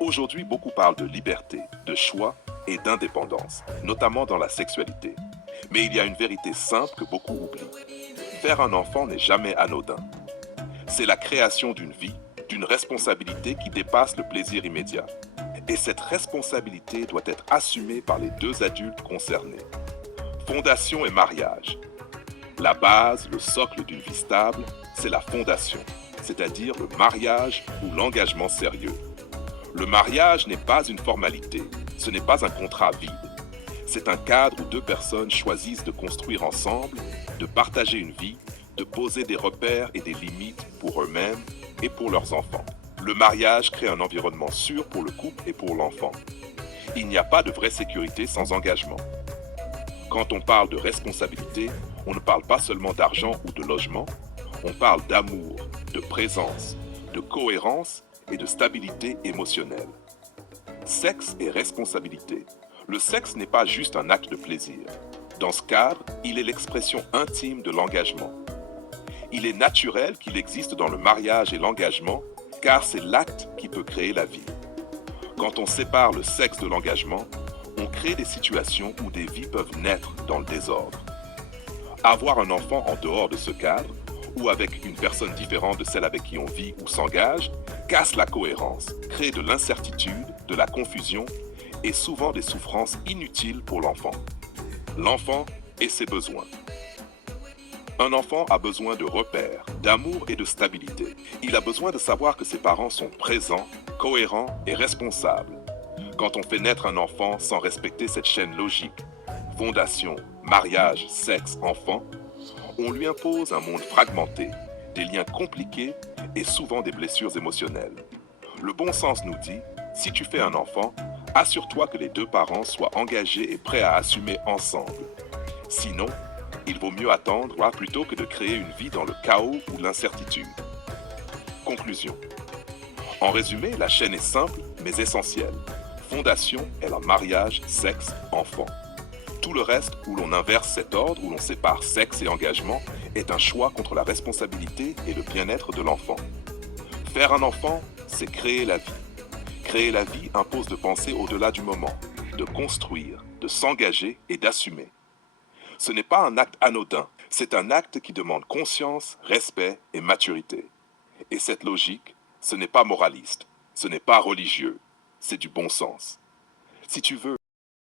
Aujourd'hui, beaucoup parlent de liberté, de choix et d'indépendance, notamment dans la sexualité. Mais il y a une vérité simple que beaucoup oublient. Faire un enfant n'est jamais anodin. C'est la création d'une vie, d'une responsabilité qui dépasse le plaisir immédiat. Et cette responsabilité doit être assumée par les deux adultes concernés. Fondation et mariage. La base, le socle d'une vie stable, c'est la fondation, c'est-à-dire le mariage ou l'engagement sérieux. Le mariage n'est pas une formalité, ce n'est pas un contrat vide. C'est un cadre où deux personnes choisissent de construire ensemble, de partager une vie, de poser des repères et des limites pour eux-mêmes et pour leurs enfants. Le mariage crée un environnement sûr pour le couple et pour l'enfant. Il n'y a pas de vraie sécurité sans engagement. Quand on parle de responsabilité, on ne parle pas seulement d'argent ou de logement, on parle d'amour, de présence, de cohérence et de stabilité émotionnelle. Sexe et responsabilité. Le sexe n'est pas juste un acte de plaisir. Dans ce cadre, il est l'expression intime de l'engagement. Il est naturel qu'il existe dans le mariage et l'engagement, car c'est l'acte qui peut créer la vie. Quand on sépare le sexe de l'engagement, on crée des situations où des vies peuvent naître dans le désordre. Avoir un enfant en dehors de ce cadre, ou avec une personne différente de celle avec qui on vit ou s'engage, casse la cohérence, crée de l'incertitude, de la confusion et souvent des souffrances inutiles pour l'enfant. L'enfant et ses besoins. Un enfant a besoin de repères, d'amour et de stabilité. Il a besoin de savoir que ses parents sont présents, cohérents et responsables. Quand on fait naître un enfant sans respecter cette chaîne logique, fondation, mariage, sexe, enfant, on lui impose un monde fragmenté, des liens compliqués et souvent des blessures émotionnelles. Le bon sens nous dit, si tu fais un enfant, assure-toi que les deux parents soient engagés et prêts à assumer ensemble. Sinon, il vaut mieux attendre plutôt que de créer une vie dans le chaos ou l'incertitude. Conclusion. En résumé, la chaîne est simple mais essentielle. Fondation est le mariage, sexe, enfant. Tout le reste, où l'on inverse cet ordre, où l'on sépare sexe et engagement, est un choix contre la responsabilité et le bien-être de l'enfant. Faire un enfant, c'est créer la vie. Créer la vie impose de penser au-delà du moment, de construire, de s'engager et d'assumer. Ce n'est pas un acte anodin, c'est un acte qui demande conscience, respect et maturité. Et cette logique, ce n'est pas moraliste, ce n'est pas religieux, c'est du bon sens. Si tu veux